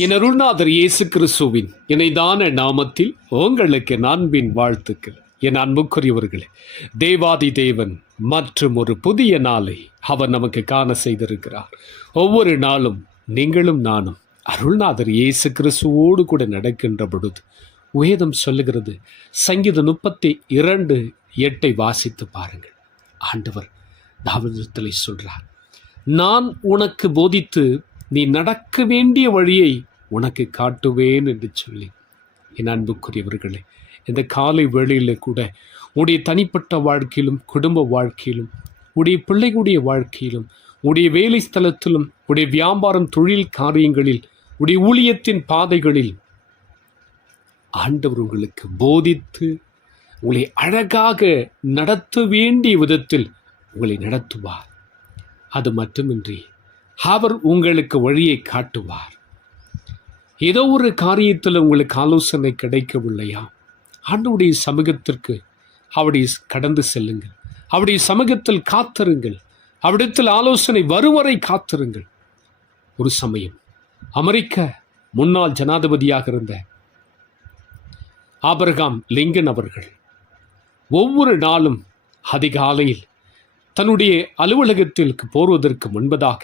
என் அருள்நாதர் இயேசு கிறிஸ்துவின் இணைதான நாமத்தில் உங்களுக்கு என் அன்பின் வாழ்த்துக்கள். என் அன்புக்குரியவர்களே தேவாதி தேவன் மற்றும் ஒரு புதிய நாளை அவர் நமக்கு காண செய்திருக்கிறார். ஒவ்வொரு நாளும் நீங்களும் நானும் அருள்நாதர் இயேசு கிறிஸ்துவோடு கூட நடக்கின்ற பொழுது வேதம் சொல்லுகிறது சங்கீத முப்பத்தி இரண்டு எட்டை வாசித்து பாருங்கள். ஆண்டவர் தாவிதத்தில் சொல்கிறார் நான் உனக்கு போதித்து நீ நடக்க வேண்டிய வழியை உனக்கு காட்டுவேன் என்று சொல்லி. என் அன்புக்குரியவர்களே இந்த காலை வேளையில் கூட உடைய தனிப்பட்ட வாழ்க்கையிலும் குடும்ப வாழ்க்கையிலும் உடைய பிள்ளைகளுடைய வாழ்க்கையிலும் உடைய வேலை ஸ்தலத்திலும் உடைய வியாபாரம் தொழில் காரியங்களில் உடைய ஊழியத்தின் பாதைகளில் ஆண்டவர் உங்களுக்கு போதித்து உங்களை அழகாக நடத்த வேண்டிய விதத்தில் உங்களை நடத்துவார். அது மட்டுமின்றி அவர் உங்களுக்கு வழியை காட்டுவார். ஏதோ ஒரு காரியத்தில் உங்களுக்கு ஆலோசனை கிடைக்கவில்லையா? ஆண்டவுடைய சமூகத்திற்கு அவருடைய கடந்து செல்லுங்கள். அவருடைய சமூகத்தில் காத்திருங்கள். அவரிடத்தில் ஆலோசனை வருவரை காத்திருங்கள். ஒரு சமயம் அமெரிக்க முன்னாள் ஜனாதிபதியாக இருந்த ஆபர்காம் லிங்கன் அவர்கள் ஒவ்வொரு நாளும் அதிகாலையில் தன்னுடைய அலுவலகத்திற்கு போருவதற்கு முன்பதாக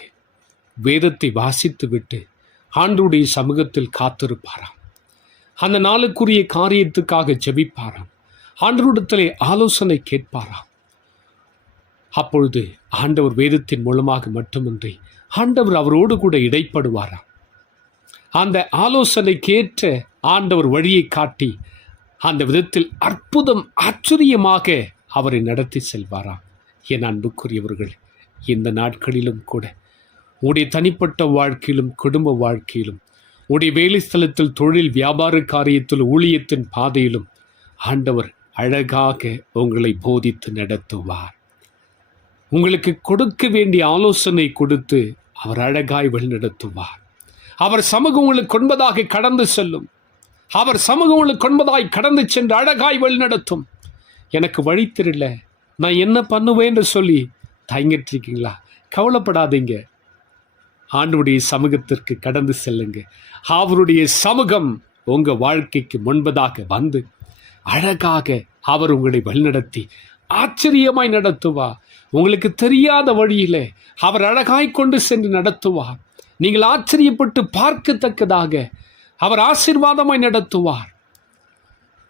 வேதத்தை வாசித்துவிட்டு ஆண்டுடைய சமூகத்தில் காத்திருப்பாராம். அந்த நாளுக்குரிய காரியத்துக்காக ஜெபிப்பாராம். ஆண்டவரிடத்திலே ஆலோசனை கேட்பாராம். அப்பொழுது ஆண்டவர் வேதத்தின் மூலமாக மட்டுமின்றி ஆண்டவர் அவரோடு கூட இடைப்படுவாராம். அந்த ஆலோசனைக்கேற்ற ஆண்டவர் வழியை காட்டி அந்த விதத்தில் அற்புதம் ஆச்சரியமாக அவரை நடத்தி செல்வாராம். என் அன்புக்குரியவர்கள் இந்த நாட்களிலும் கூட உடைய தனிப்பட்ட வாழ்க்கையிலும் குடும்ப வாழ்க்கையிலும் உடைய வேலை ஸ்தலத்தில் தொழில் வியாபார காரியத்தில் ஊழியத்தின் பாதையிலும் ஆண்டவர் அழகாக உங்களை போதித்து நடத்துவார். உங்களுக்கு கொடுக்க வேண்டிய ஆலோசனை கொடுத்து அவர் அழகாய் வழிநடத்துவார். அவர் சமூகம் உங்களுக்கு கொன்பதாக கடந்து செல்லும். அவர் சமூகம் உங்களுக்கு கொன்பதாய் கடந்து சென்று அழகாய் வழிநடத்தும். எனக்கு வழி தெரியல. நான் என்ன பண்ணுவேன்னு சொல்லி தயங்கிட்டு இருக்கீங்களா? கவலைப்படாதீங்க. ஆண்டுடைய சமூகத்திற்கு கடந்து செல்லுங்க அவருடைய சமூகம் உங்கள் வாழ்க்கைக்கு முன்பதாக வந்து அழகாக அவர் உங்களை வழிநடத்தி ஆச்சரியமாய் நடத்துவா. உங்களுக்கு தெரியாத வழியில் அவர் அழகாய் கொண்டு சென்று நடத்துவார் நீங்கள் ஆச்சரியப்பட்டு பார்க்கத்தக்கதாக அவர் ஆசீர்வாதமாய் நடத்துவார்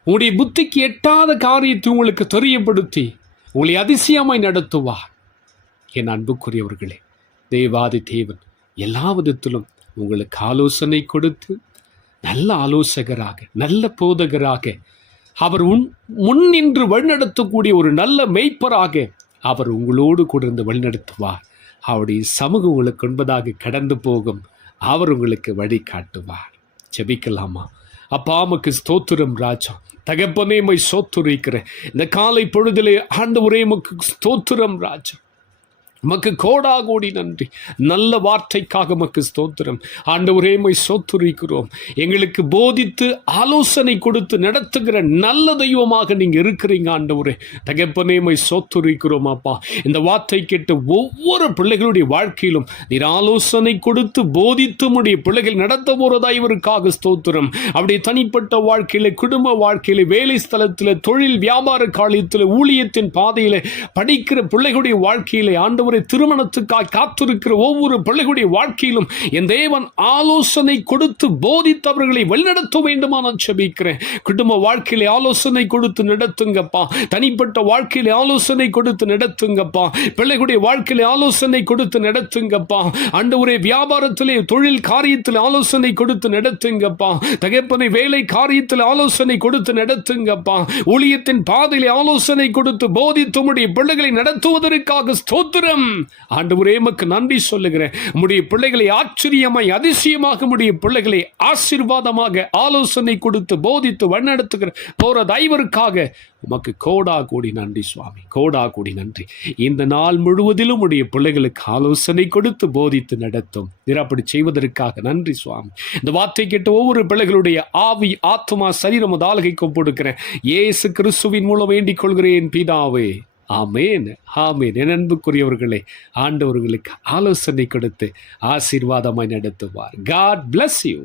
உங்களுடைய புத்திக்கு எட்டாத காரியத்தை உங்களுக்கு தெரியப்படுத்தி உங்களை அதிசயமாய் நடத்துவார் என் அன்புக்குரியவர்களே தேவாதி தேவன் எல்லா விதத்திலும் உங்களுக்கு ஆலோசனை கொடுத்து நல்ல ஆலோசகராக நல்ல போதகராக அவர் உன் முன் நின்று வழிநடத்தக்கூடிய ஒரு நல்ல மெய்ப்பராக அவர் உங்களோடு கூட இருந்து வழிநடத்துவார். அவருடைய சமூகம் உங்களுக்கு என்பதாக கடந்து போகும். அவர் உங்களுக்கு வழி காட்டுவார் ஜெபிக்கலாமா? அப்பா உமக்கு ஸ்தோத்திரம் ராஜா. தகப்பனே மை சோத்துரைக்கிறேன். இந்த காலை பொழுதிலே ஆண்டு உரையமுக்கு ஸ்தோத்திரம் ராஜா. உமக்கு கோடா கோடி நன்றி. நல்ல வார்த்தைக்காக உமக்கு ஸ்தோத்திரம். ஆண்டவரே மை சோத்துரிக்கிறோம். எங்களுக்கு போதித்து ஆலோசனை கொடுத்து நடத்துகிற நல்ல தெய்வமாக நீங்கள் இருக்கிறீங்க ஆண்டவரே. தகப்பனேமை சோத்துரிக்கிறோம் அப்பா. இந்த வார்த்தை கேட்டு ஒவ்வொரு பிள்ளைகளுடைய வாழ்க்கையிலும் நீர் ஆலோசனை கொடுத்து போதித்து உடைய பிள்ளைகள் நடத்த போகிறதா இவருக்காக ஸ்தோத்திரம். அப்படியே தனிப்பட்ட வாழ்க்கையில் குடும்ப வாழ்க்கையில் வேலை ஸ்தலத்தில் தொழில் வியாபார காலியத்தில் ஊழியத்தின் பாதையில் படிக்கிற பிள்ளைகளுடைய வாழ்க்கையில் ஆண்டவர் திருமணத்துக்காய் காத்திருக்கிற ஒவ்வொரு பிள்ளைகளுடைய வாழ்க்கையிலும் என் தேவன் ஆலோசனை கொடுத்து போதித்தவர்களை வழிநடத்த வேண்டுமா நான் செபிக்கிறேன். குடும்ப வாழ்க்கையில ஆலோசனை கொடுத்து நடத்துங்கப்பா. தனிப்பட்ட வாழ்க்கையில ஆலோசனை கொடுத்து நடத்துங்கப்பா. பிள்ளைகளுடைய வாழ்க்கையில ஆலோசனை கொடுத்து நடத்துங்கப்பா. ஆண்டவரே வியாபாரத்திலே தொழில் காரியத்தில் ஆலோசனை கொடுத்து நடத்துங்கப்பா. தகப்பனை வேலை காரியத்தில் ஆலோசனை கொடுத்து நடத்துங்கப்பா. ஊழியத்தின் பாதையில் ஆலோசனை கொடுத்து போதித்து உம்முடைய பிள்ளைகளை நடத்துவதற்காக ஸ்தோத்திரம். ஆண்டவரே எமக்கு நன்றி சொல்லுகிறேன். உம்முடைய பிள்ளைகளை ஆச்சரியமாய் அதிசயமாக உம்முடைய பிள்ளைகளை ஆசீர்வாதமாக ஆலோசனை கொடுத்து போதித்து வழிநடத்துகிற போற தைவருக்காக உமக்கு கோடா கோடி நன்றி சுவாமி. கோடா கோடி நன்றி. இந்த நாள் முழுவதிலும் உடைய பிள்ளைகளுக்கு ஆலோசனை கொடுத்து போதித்து நடத்தும். நீர் அப்படி செய்வதற்காக நன்றி சுவாமி. இந்த வார்த்தை கேட்டு ஒவ்வொரு பிள்ளைகளுடைய ஆவி ஆத்மா சரீரம் தாலகை கொடுக்கிறேன். இயேசு கிறிஸ்துவின் மூலம் வேண்டிக் கொள்கிறேன் பிதாவே. ஆமேன் ஆமேன். என் அன்புக்குரியவர்களை ஆண்டவர்களுக்கு ஆலோசனை கொடுத்து ஆசீர்வாதமாய் நடத்துவார். God bless you